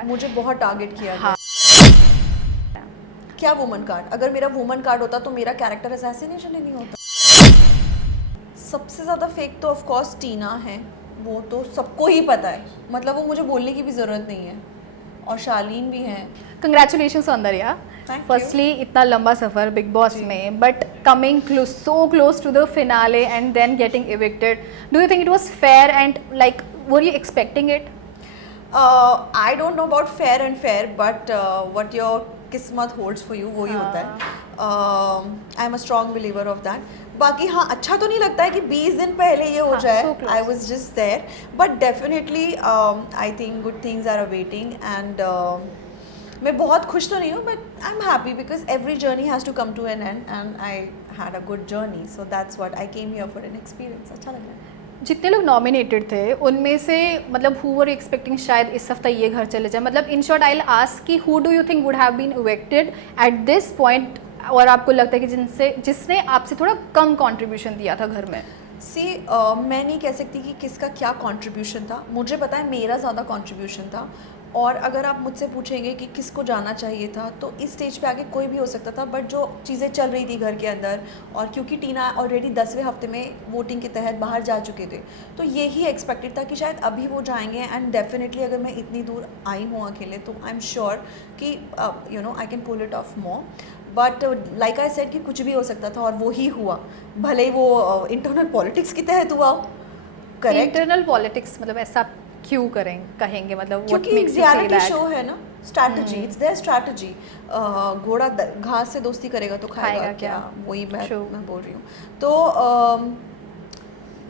है। मुझे बहुत टारगेट किया हाँ। गया। क्या वुमन कार्ड? अगर मेरा वुमन कार्ड होता तो मेरा कैरेक्टर असैसिनेशन ही नहीं होता। सबसे ज़्यादा फेक तो ऑफ कोर्स टीना है, वो तो सबको ही पता है, मतलब वो मुझे बोलने की भी ज़रूरत नहीं है। और शालीन भी हैं। Congratulation Soundarya, Thank you. Firstly इतना लंबा सफ़र बिग बॉस जी। में, but coming so close to the finale and then getting evicted, do you think it was fair and like were you expecting it? I don't know about fair and fair, but what your किस्मत holds for you वो ही होता है। आई am a strong believer of that. बाकी हाँ, अच्छा तो नहीं लगता है कि 20 दिन पहले ये हो जाए। so close. I was just there, but definitely I think good things are awaiting and मैं बहुत खुश तो नहीं हूँ, but I am happy because every journey has to come to an end and I had a good journey, so that's what I came here for an experience. अच्छा लग रहा है। जितने लोग नॉमिनेटेड थे उनमें से मतलब हु वर एक्सपेक्टिंग शायद इस हफ्ता ये घर चले जाए, मतलब in short I will ask कि who do you think would have been evicted at this point, और आपको लगता है कि जिसने आपसे थोड़ा कम कंट्रीब्यूशन दिया था घर में? मैं नहीं कह सकती कि किसका क्या कंट्रीब्यूशन था, मुझे पता है मेरा ज़्यादा कंट्रीब्यूशन था। और अगर आप मुझसे पूछेंगे कि किसको जाना चाहिए था, तो इस स्टेज पे आगे कोई भी हो सकता था, बट जो चीज़ें चल रही थी घर के अंदर, और क्योंकि टीना ऑलरेडी 10वें हफ्ते में वोटिंग के तहत बाहर जा चुके थे, तो यही एक्सपेक्टेड था कि शायद अभी वो जाएंगे। एंड डेफिनेटली अगर मैं इतनी दूर आई हूँ अकेले, तो आई एम श्योर कि you know I can pull it off more. But like I said कि कुछ भी हो सकता था, और वो ही हुआ, भले ही वो इंटरनल पॉलिटिक्स के तहत हुआ। करेक्ट। इंटरनल पॉलिटिक्स मतलब ऐसा क्यों कहेंगे, मतलब क्योंकि रियलिटी शो है ना, स्ट्रैटेजी, इट्स देयर स्ट्रैटेजी। घोड़ा घास से दोस्ती करेगा तो खाएगा क्या, वही मैं बोल रही हूँ। तो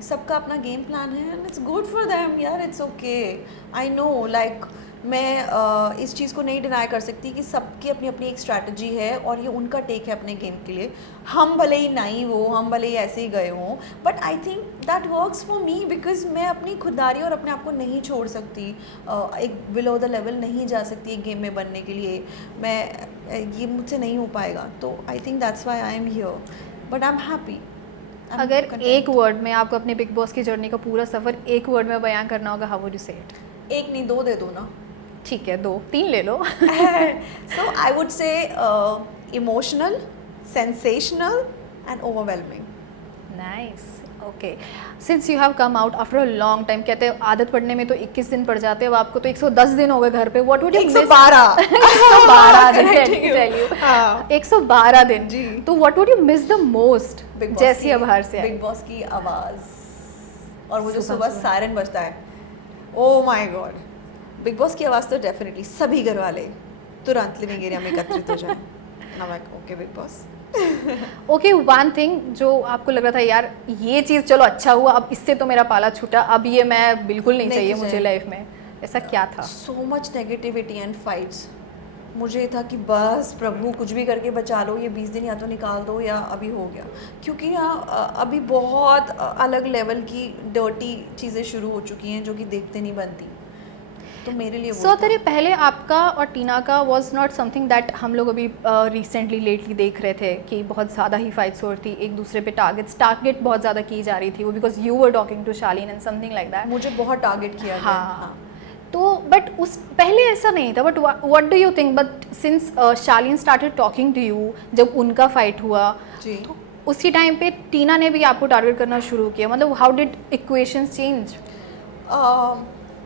सबका अपना गेम प्लान है and it's good for them यार, it's okay. I know, like मैं इस चीज़ को नहीं डिनाई कर सकती कि सबकी अपनी अपनी एक स्ट्रैटेजी है, और ये उनका टेक है अपने गेम के लिए। हम भले ही नहीं हो, हम भले ही ऐसे ही गए हों, but I think that works for me, because मैं अपनी खुददारी और अपने आप को नहीं छोड़ सकती, एक बिलो द लेवल नहीं जा सकती एक गेम में बनने के लिए। ये मुझसे नहीं हो पाएगा, तो I think that's why I am here, but I am happy. अगर एक वर्ड में आपको अपने बिग बॉस की जर्नी का पूरा सफ़र एक वर्ड में बयान करना होगा, हाउ वुड यू से इट? एक नहीं, 2 दे दो ना। ठीक है, 2 3 ले लो। So I would say emotional, sensational and overwhelming. Nice, okay. Since you have come out after a long time, कहते हैं आदत पड़ने में तो 21 दिन पड़ जाते हैं, अब आपको तो 110 दिन हो गए घर पे। व्हाट वुड यू 112 112 दिन, टेल यू 112 दिन जी। तो what would you miss the most जैसी अब बाहर से बिग बॉस की आवाज़, और वो जो सुबह सुबह सायरन बजता है, oh my God. Big boss की आवाज़ तो डेफिनेटली सभी घर वाले तुरंत लिविंग एरिया में एकत्रित हो जाए ना, like okay big boss. Okay, one thing जो आपको लग रहा था यार ये चीज़ चलो अच्छा हुआ, अब इससे तो मेरा पाला छूटा, अब ये मैं बिल्कुल नहीं चाहिए मुझे लाइफ में, ऐसा क्या था? So much negativity and fights. मुझे था कि बस प्रभु कुछ भी करके बचा लो, ये 20 दिन या तो निकाल दो या अभी हो गया, क्योंकि यहाँ अभी बहुत अलग लेवल की डर्टी चीज़ें शुरू हो चुकी हैं जो कि देखते नहीं बनती, तो मेरे लिए वो सौंदर्य पहले आपका और टीना का वाज नॉट समथिंग दैट हम लोग अभी रिसेंटली लेटली देख रहे थे कि बहुत ज़्यादा ही फाइट्स हो रही थी एक दूसरे पे, टारगेट बहुत ज़्यादा की जा रही थी, वो because you were talking to Shalin and something like that. मुझे बहुत टारगेट किया गया। हाँ, तो बट उस पहले ऐसा नहीं था, but what do you think, but since Shalin started talking to you, जब उनका फाइट हुआ जी, तो उसी टाइम पे टीना ने भी आपको टारगेट करना शुरू किया, मतलब हाउ डिड इक्वेशंस चेंज?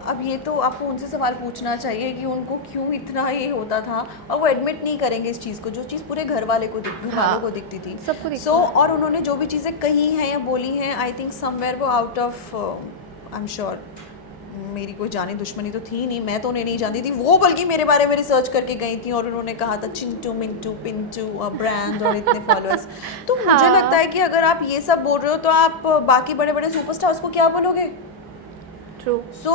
अब ये तो आपको उनसे सवाल पूछना चाहिए कि उनको क्यों इतना ये होता था, और वो एडमिट नहीं करेंगे इस चीज़ को, जो चीज़ पूरे घर वाले को वालों को दिखती थी सबको दिखती सो और उन्होंने जो भी चीज़ें कही हैं या बोली हैं, आई थिंक समवेयर वो out of, I am sure मेरी कोई जानी दुश्मनी तो थी नहीं, मैं तो उन्हें नहीं जानती थी, वो बल्कि मेरे बारे में रिसर्च करके गई थी, और उन्होंने कहा था चिंटू मिंटू पिंटू ब्रांड और इतने फॉलोअर्स। तो मुझे लगता है कि अगर आप ये सब बोल रहे हो, तो आप बाकी बड़े बड़े सुपरस्टार्स को क्या बोलोगे? ट्रू। सो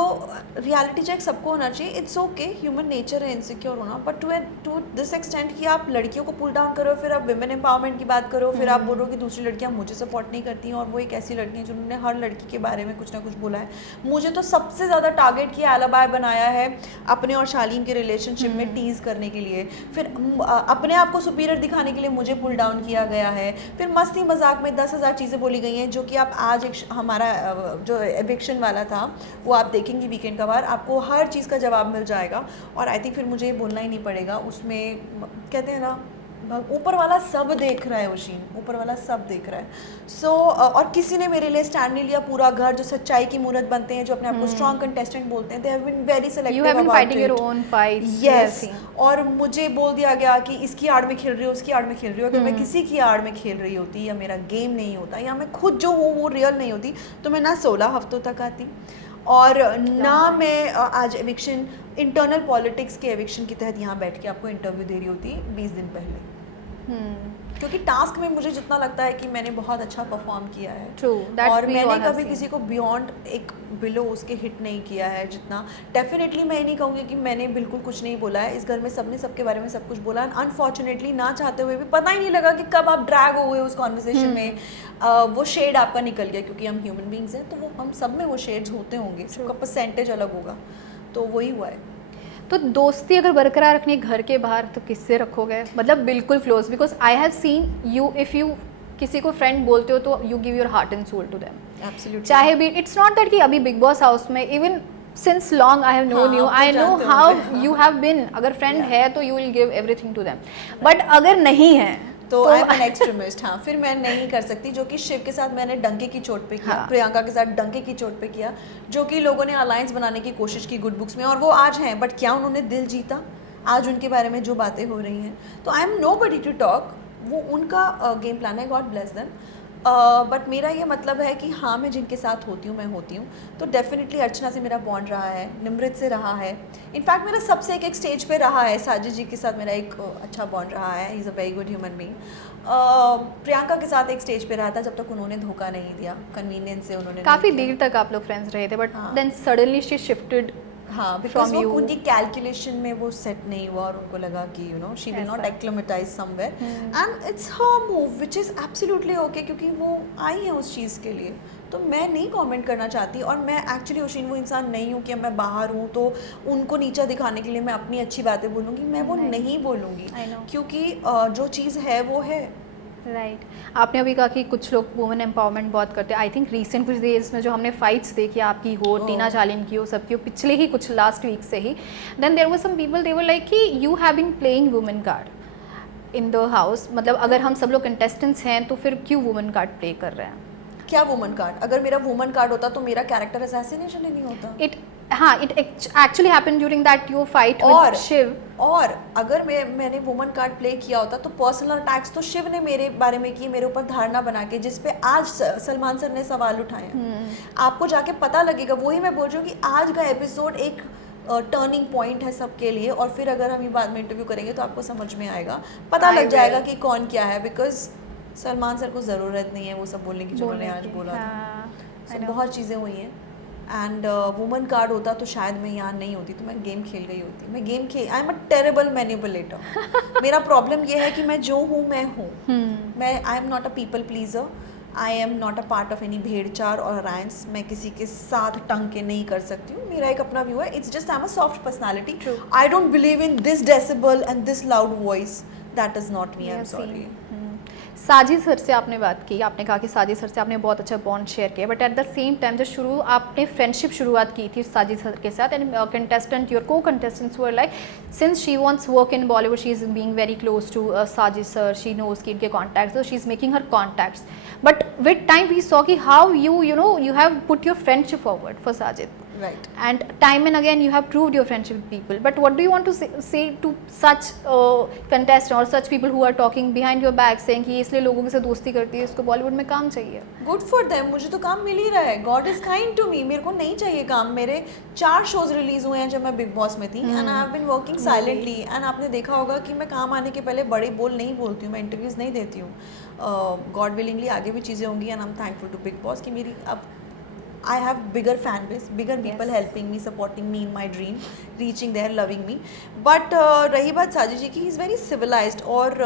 रियलिटी चेक सबको होना चाहिए, इट्स ओके, ह्यूमन नेचर है इनसिक्योर होना, बट टू दिस एक्सटेंट कि आप लड़कियों को पुल डाउन करो, फिर आप विमेन एम्पावरमेंट की बात करो, फिर आप बोलो कि दूसरी लड़कियां मुझे सपोर्ट नहीं करती हैं, और वो एक ऐसी लड़की हैं जिन्होंने हर लड़की के बारे में कुछ ना कुछ बोला है। मुझे तो सबसे ज़्यादा टारगेट किया, एलाबाय बनाया है अपने और शालीन के रिलेशनशिप में टीज़ करने के लिए, फिर अपने आप को सुपीरियर दिखाने के लिए मुझे पुल डाउन किया गया है, फिर मस्ती मजाक में 10,000 चीज़ें बोली गई हैं, जो कि आप आज एक हमारा जो एविक्शन वाला था वो आप देखेंगी वीकेंड का बार, आपको हर चीज़ का जवाब मिल जाएगा। और आई थिंक फिर मुझे ये बोलना ही नहीं पड़ेगा, उसमें कहते हैं ना ऊपर वाला सब देख रहा है, ओशीन ऊपर वाला सब देख रहा है। सो और किसी ने मेरे लिए स्टैंड नहीं लिया। पूरा घर जो सच्चाई की मूर्त बनते हैं, जो अपने आप को स्ट्रॉन्ग कंटेस्टेंट बोलते हैं, they have been very selective about it. Yes, और मुझे बोल दिया गया कि इसकी आड़ में खेल रही हो, उसकी आड़ में खेल रही हो। अगर मैं किसी की आड़ में खेल रही होती, या मेरा गेम नहीं होता, या मैं खुद जो हूँ वो रियल नहीं होती, तो मैं ना 16 हफ्तों तक आती, और ना मैं आज एविक्शन, इंटरनल पॉलिटिक्स के एविक्शन के तहत यहाँ बैठ के आपको इंटरव्यू दे रही होती 20 दिन पहले। क्योंकि टास्क में मुझे जितना लगता है कि मैंने बहुत अच्छा परफॉर्म किया है, और मैंने कभी किसी को बियॉन्ड एक बिलो उसके हिट नहीं किया है जितना। डेफिनेटली मैं ये नहीं कहूँगी कि मैंने बिल्कुल कुछ नहीं बोला है, इस घर में सबने सबके बारे में सब कुछ बोला है। अनफॉर्चुनेटली ना चाहते हुए भी पता ही नहीं लगा कि कब आप ड्रैग हो गए उस कॉन्वर्सेशन में, वो शेड आपका निकल गया, क्योंकि हम ह्यूमन बींग्स हैं, तो वो हम सब में वो शेड्स होते होंगे, सबका परसेंटेज अलग होगा, तो वही हुआ है। तो दोस्ती अगर बरकरार रखनी है घर के बाहर, तो किससे रखोगे? मतलब बिल्कुल close, because I have seen you, if you किसी को फ्रेंड बोलते हो तो you give your heart and soul to them. Absolutely. चाहे भी, इट्स नॉट दैट कि अभी बिग बॉस हाउस में, even since long I have known you, I know how you have been, अगर फ्रेंड है तो you will give everything to them, but अगर नहीं है तो आई एम एन एक्सट्रीमिस्ट। हाँ, फिर मैं नहीं कर सकती, जो कि शिव के साथ मैंने डंके की चोट पे किया, प्रियंका के साथ डंके की चोट पे किया, जो कि लोगों ने अलायंस बनाने की कोशिश की गुड बुक्स में, और वो आज हैं, बट क्या उन्होंने दिल जीता? आज उनके बारे में जो बातें हो रही हैं, तो I am nobody to talk, वो उनका गेम प्लान है, गॉड ब्लेस देम। बट मेरा ये मतलब है कि हाँ, मैं जिनके साथ होती हूँ मैं होती हूँ। तो डेफिनेटली अर्चना से मेरा बॉन्ड रहा है, निमृत से रहा है, इनफैक्ट मेरा सबसे एक स्टेज पे रहा है, साजिद जी के साथ मेरा एक अच्छा बॉन्ड रहा है, he is a very good human being. Priyanka के साथ एक स्टेज पे रहा था, जब तक उन्होंने धोखा नहीं दिया, कन्वीनियंस से उन्होंने काफ़ी देर तक आप लोग फ्रेंड्स रहे थे, but then suddenly she shifted. हाँ, बिकॉज वो उनकी कैलकुलेशन में वो सेट नहीं हुआ, और उनको लगा कि you no she will not acclimatise somewhere, and it's her move which is absolutely okay, क्योंकि वो आई है उस चीज़ के लिए। तो मैं नहीं कमेंट करना चाहती, और मैं एक्चुअली ओशीन वो इंसान नहीं हूँ कि मैं बाहर हूँ तो उनको नीचा दिखाने के लिए मैं अपनी अच्छी बातें बोलूँगी, मैं वो नहीं बोलूँगी, क्योंकि जो चीज़ है वो है। राइट आपने अभी कहा कि कुछ लोग वुमेन एम्पावरमेंट बहुत करते हैं। आई थिंक रिसेंट कुछ डेज में जो हमने फाइट्स देखी, आपकी हो, टीना चालिन की हो, सबकी हो, पिछले ही कुछ लास्ट वीक से ही, then there were some people they were like कि you have been playing women card in the house. मतलब अगर हम सब लोग कंटेस्टेंट्स हैं तो फिर क्यों वुमेन कार्ड प्ले कर रहे हैं? क्या वुमन कार्ड? अगर मेरा वुमन कार्ड होता तो मेरा कैरेक्टर असैसिनेशन ही नहीं होता। It actually happened during that your fight with Shiv. और अगर मैंने वुमन कार्ड प्ले किया होता तो पर्सनल अटैक्स तो शिव ने मेरे बारे में किए, मेरे ऊपर धारणा बना के, जिस पे आज सलमान सर ने सवाल उठाए। आपको जाके पता लगेगा, वही मैं बोल रही हूँ कि आज का एपिसोड एक टर्निंग पॉइंट है सबके लिए, और फिर अगर हम ये बाद में इंटरव्यू करेंगे तो आपको समझ में आएगा, पता लग जाएगा कि कौन क्या है, बिकॉज सलमान सर को ज़रूरत नहीं है वो सब बोलने की जो उन्होंने आज बोला था। बहुत चीज़ें हुई हैं, एंड वुमन कार्ड होता तो शायद मैं यहाँ नहीं होती, तो मैं गेम खेल गई होती। मैं गेम खेल, I am a terrible manipulator. मेरा प्रॉब्लम ये है कि मैं जो हूँ मैं हूँ, मैं I am not a people pleaser, I am not a part of any भेड़चार और अलायंस। मैं किसी के साथ टंग के नहीं कर सकती हूँ, मेरा एक अपना व्यू है। It's just I am a soft personality. I don't believe in this decibel and this loud voice, that is not me, I am sorry. Sajid sir से आपने बात की, आपने कहा कि साजिद सर से आपने बहुत अच्छा बॉन्ड शेयर किया, but at the same time जब आपने फ्रेंडशिप शुरुआत की थी साजिद सर के साथ, एंड कंटेस्टेंट योर को contestants were like since she wants work in Bollywood she is being very close to Sajid sir, she knows कि इनके contacts, so she is making her contacts, but with time we saw कि how you have put your friendship forward for Sajid. Right. And time and again you have proved your friendship with people. But what do you want to say to such contestants or such people who are talking behind your back saying कि इसलिए लोगों के साथ दोस्ती करती है, इसको बॉलीवुड में काम चाहिए? Good for them, मुझे तो काम मिल ही रहा है। God is kind to me, मेरे को नहीं चाहिए काम। मेरे 4 शोज रिलीज हुए हैं जब मैं बिग बॉस में थी, and I have been working silently. And आपने देखा होगा कि मैं काम आने के पहले बड़े बोल नहीं बोलती हूँ, मैं इंटरव्यूज़ नहीं देती हूँ। गॉड विलिंगली आगे भी चीज़ें होंगी, and I am thankful to Bigg Boss कि मेरी अब I have bigger fan base, bigger people helping me, supporting me in my dream, reaching there, loving me. But रही बात साजिद जी की, he is very civilized, और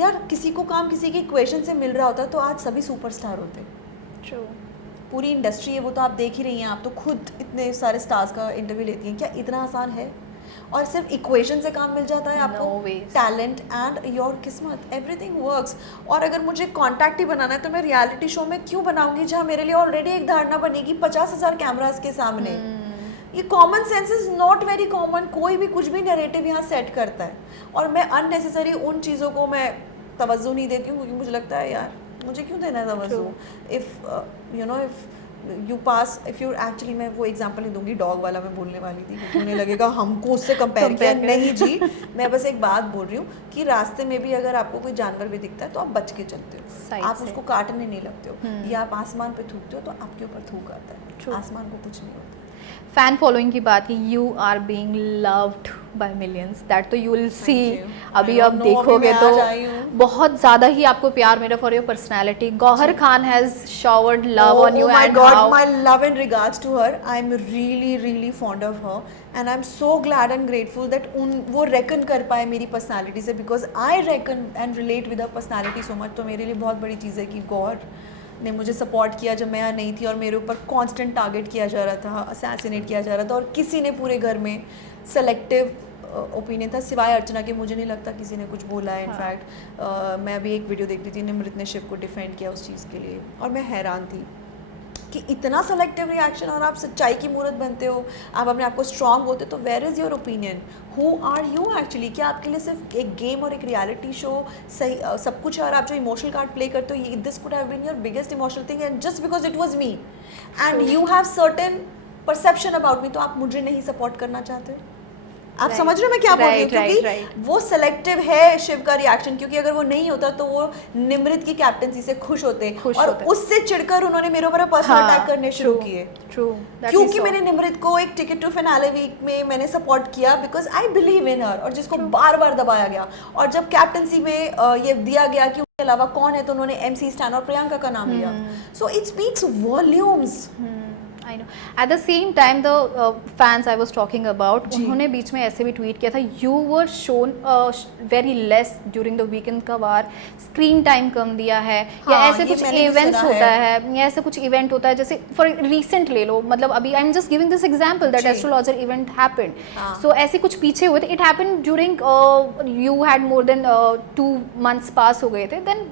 यार किसी को काम किसी के इक्वेशन से मिल रहा होता तो आज सभी सुपरस्टार होते। True. पूरी इंडस्ट्री है, वो तो आप देख ही रही हैं, आप तो खुद इतने सारे स्टार्स का इंटरव्यू लेती हैं, क्या इतना आसान है? और सिर्फ इक्वेशन से काम मिल जाता है आपको? No ways. Talent and your किस्मत, एवरीथिंग वर्क्स। और अगर मुझे कॉन्टैक्ट ही बनाना है तो मैं रियलिटी शो में क्यों बनाऊंगी जहाँ मेरे लिए ऑलरेडी एक धारणा बनेगी 50,000 कैमरास के सामने। ये common sense is not very common. कोई भी कुछ भी नैरेटिव यहाँ सेट करता है और मैं अननेसेसरी उन चीज़ों को मैं तवज्जो नहीं देती हूँ, क्योंकि मुझे लगता है यार मुझे क्यों देना है तवज्जो। If you know if you pass if you actually, मैं वो एग्जांपल नहीं दूंगी डॉग वाला, मैं बोलने वाली थी क्योंकि उन्हें लगेगा हमको उससे कंपेयर किया। नहीं जी, मैं बस एक बात बोल रही हूँ कि रास्ते में भी अगर आपको कोई जानवर भी दिखता है तो आप बच के चलते हो, आप उसको काटने नहीं लगते हो, या आप आसमान पे थूकते हो तो आपके ऊपर थूक आता है, आसमान को कुछ नहीं होता। फैन फॉलोइंग की बात की, you are being loved by millions, that तो यू विल सी। अभी आप देखोगे तो बहुत ज़्यादा ही आपको प्यार मिला for your personality. Gauhar Khan has showered love on you and how my love and regards to her. I am really really fond of her and I am so glad and grateful that वो reckon कर पाए मेरी personality से, because I reckon and relate with her personality so much. तो मेरे लिए बहुत बड़ी चीज़ है कि गौर ने मुझे सपोर्ट किया जब मैं यहाँ नहीं थी और मेरे ऊपर कांस्टेंट टारगेट किया जा रहा था, असैसिनेट किया जा रहा था, और किसी ने पूरे घर में सेलेक्टिव ओपिनियन था सिवाय अर्चना के। मुझे नहीं लगता किसी ने कुछ बोला है। इनफैक्ट मैं अभी एक वीडियो देख रही थी, निमृत ने शिव को डिफेंड किया उस चीज़ के लिए, और मैं हैरान थी कि इतना सेलेक्टिव रिएक्शन, और आप सच्चाई की मूर्त बनते हो, आप अपने आप को स्ट्रांग होते, तो where is your opinion? Who are you actually? क्या आपके लिए सिर्फ एक गेम और एक रियलिटी शो सही सब कुछ है, और आप जो इमोशनल कार्ड प्ले करते हो, this could have been your biggest emotional thing and just because it was me and you have certain perception about me, तो आप मुझे नहीं सपोर्ट करना चाहते? आप समझ रहे हो मैं क्या बोल रही हूँ? क्योंकि वो सेलेक्टिव है शिव का रिएक्शन, क्योंकि अगर वो नहीं होता तो वो निमृत की कैप्टनसी से खुश होते और उससे चिढ़कर उन्होंने मेरे ऊपर पर्सनल अटैक करने शुरू किए। क्योंकि मैंने निमृत को एक टिकट टू फिनाले वीक में मैंने सपोर्ट किया बिकॉज आई बिलीव इन हर, और जिसको बार बार दबाया गया, और जब कैप्टनसी में ये दिया गया कि उसके अलावा कौन है, तो उन्होंने MC स्टैन और प्रियंका का नाम लिया। So it speaks volumes. I know. At the same time, the fans I was talking about, उन्होंने बीच में ऐसे भी ट्वीट किया था, you were shown very less during the weekend का वार, स्क्रीन टाइम कम दिया है, या ऐसे कुछ इवेंट्स होता है, या ऐसे कुछ इवेंट होता है, जैसे फॉर रिसेंट ले लो, मतलब अभी I am just giving this example that astrologer event happened, so ऐसे कुछ पीछे हुए थे, it happened during you had more than 2 months पास हो गए थे, देन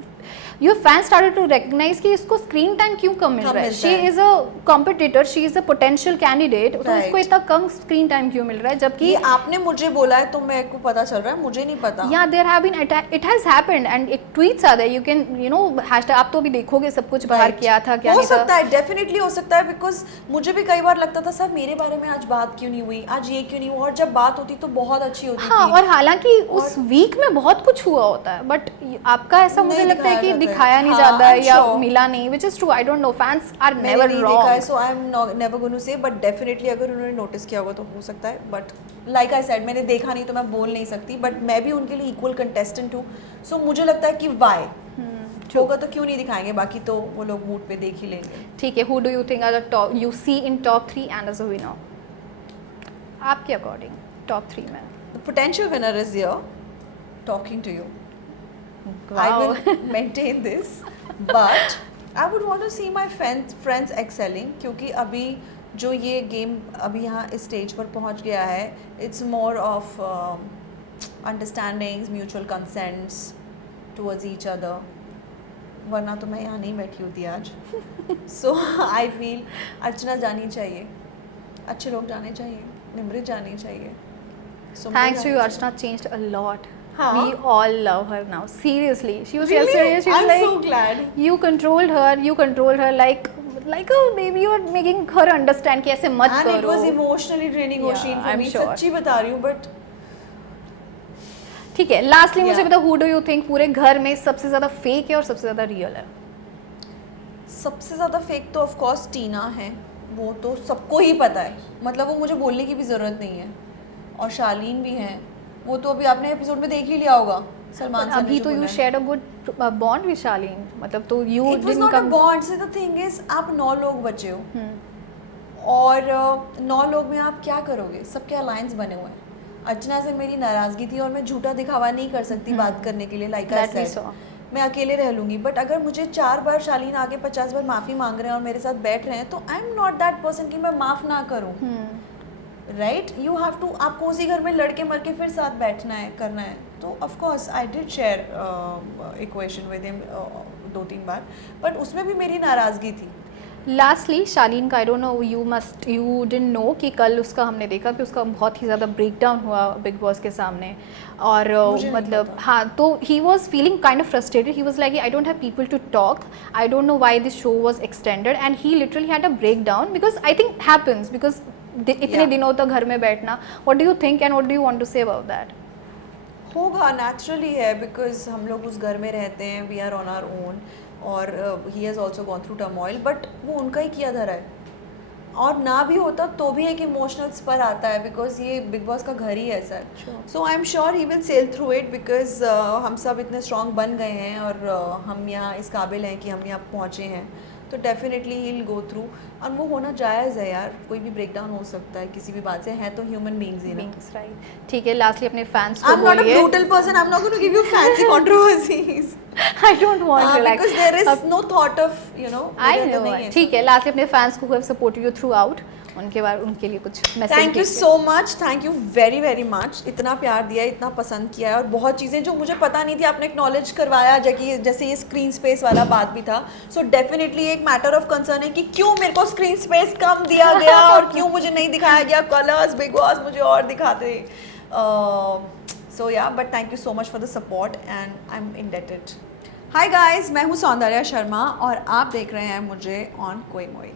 your fans started to recognize कि इसको स्क्रीन टाइम क्यों कम मिल रहा है, she is a competitor, she is a potential candidate, तो इसको इतना कम स्क्रीन टाइम क्यों मिल रहा है, जबकि आपने मुझे बोला है तो मेरे को पता चल रहा है, मुझे नहीं पता। Yeah, there have been it has happened and it tweets are there, you can you know hashtag, आप तो भी देखोगे सब कुछ बाहर क्या था क्या नहीं था। हो सकता है, डेफिनेटली हो सकता है, बिकॉज मुझे भी कई बार लगता था सर मेरे बारे में आज बात क्यों नहीं हुई, आज ये क्यों नहीं हुआ, और जब बात होती तो बहुत अच्छी होती थी। और हालांकि उस वीक में बहुत कुछ हुआ होता है, बट आपका ऐसा मुझे लगता है कि दिखाया नहीं जाता है या मिला नहीं, which is true, I don't know, fans are never wrong, so I'm never going to say, but definitely अगर उन्होंने नोटिस किया होगा तो हो सकता है, but like I said मैंने देखा नहीं तो मैं बोल नहीं सकती, but मैं भी उनके लिए इक्वल कंटेस्टेंट हूँ, so मुझे लगता है कि why होगा तो क्यों नहीं दिखाएंगे, बाकी तो वो लोग मूड पे देख ही लेंगे। ठीक है, who do you think are the top you see in top 3 and as a winner, आपके अकॉर्डिंग top 3 में? The potential winner is here talking to you. Wow. I will maintain this, but I would want to see my friends excelling, क्योंकि अभी जो ये game अभी यहाँ इस stage पर पहुँच गया है, it's more of understandings, mutual consents towards each other, वरना तो मैं यहाँ नहीं बैठी होती आज। So I feel अर्चना जानी चाहिए, अच्छे लोग जाने चाहिए, निमृत जानी चाहिए। Thanks to you, Archana changed a lot. We all love her now. Seriously, she was really? yesterday. She was I'm like, so glad. You controlled her like a baby. You are making her understand कि ऐसे मत करो. And it was emotionally draining, Oshin, for me. सच्ची बता रही हूँ, but ठीक है. Lastly, मुझे बताओ, who do you think पूरे घर में सबसे ज़्यादा fake है और सबसे ज़्यादा real है? सबसे ज़्यादा fake तो of course टीना है, वो तो सबको ही पता है, मतलब वो मुझे बोलने की भी ज़रूरत नहीं है, और शालीन भी हैं, वो तो अभी आपने एपिसोड में देख ही लिया होगा सलमान से। अभी तो you shared a good bond with Shaleen, मतलब तो you it was not a bond, so the thing is आप 9 लोग बचे हो, और 9 लोग में आप क्या करोगे, सबके अलायंस बने हुए हैं। अर्चना से मेरी नाराज़गी थी और मैं झूठा दिखावा नहीं कर सकती बात करने के लिए, लाइक आई सेड मैं अकेले रह लूँगी, बट अगर मुझे 4 बार शालीन आके 50 बार माफ़ी मांग रहे हैं और मेरे साथ बैठ रहे हैं, तो I am not that person कि मैं माफ़ ना करूँ। राइट, यू हैव टू, आपको उसी घर में लड़के मर के फिर साथ बैठना है, करना है। तो of course I did share equation with him 2-3 bar, but उसमें भी मेरी नाराज़गी थी। लास्टली शालीन का, आई don't no, you didn't know कि कल उसका हमने देखा कि उसका बहुत ही ज़्यादा ब्रेक डाउन हुआ बिग बॉस के सामने, और मुझे नहीं मतलब पता। हाँ, तो he was feeling kind of frustrated, he was like I don't have people to talk, I don't know why this show was extended, and he literally had a break down because I think happens, because इतने Yeah. दिनों तक घर में बैठना। What do you think and what do you want to से about that? होगा, naturally है, because हम लोग उस घर में रहते हैं, we are on our own, और he has also gone through turmoil, but वो उनका ही किया धरा है, और ना भी होता तो भी एक इमोशनल स्पर आता है, बिकॉज ये बिग बॉस का घर ही ऐसा है। Sure. So I am sure he will sail through it, because हम सब इतने स्ट्रॉन्ग बन गए हैं, और हम यहाँ इस काबिल हैं कि हम यहाँ पहुँचे हैं, तो definitely he will go through, और वो होना जायज़ है यार, कोई भी ब्रेक डाउन हो सकता है किसी भी बात से, है तो ह्यूमन बींग्स ही ना। राइट, ठीक है, लास्टली अपने फैंस आई को एम नॉट अ बोलिए। Brutal person, I am not going to give you fancy controversies, I don't want to, like, because there is no thought of, you know, I मेरे अंदर know, नहीं है ठीक है, last अपने fans को who have supported you throughout, उनके बाद उनके लिए कुछ message. Thank you so much, thank you very very much, इतना प्यार दिया, इतना पसंद किया है, और बहुत चीज़ें जो मुझे पता नहीं थी आपने एक्नॉलेज करवाया, जैसे ये स्क्रीन स्पेस वाला बात भी था। सो डेफिनेटली एक मैटर ऑफ कंसर्न है कि क्यों मेरे को स्क्रीन स्पेस कम दिया गया और क्यों मुझे नहीं दिखाया गया कलर्स, बिग बॉस मुझे और दिखाते। सो या, but thank you so much for the support and I M indebted. Hi guys, मैं हूँ सौंदर्या शर्मा और आप देख रहे हैं मुझे ऑन कोई मोई।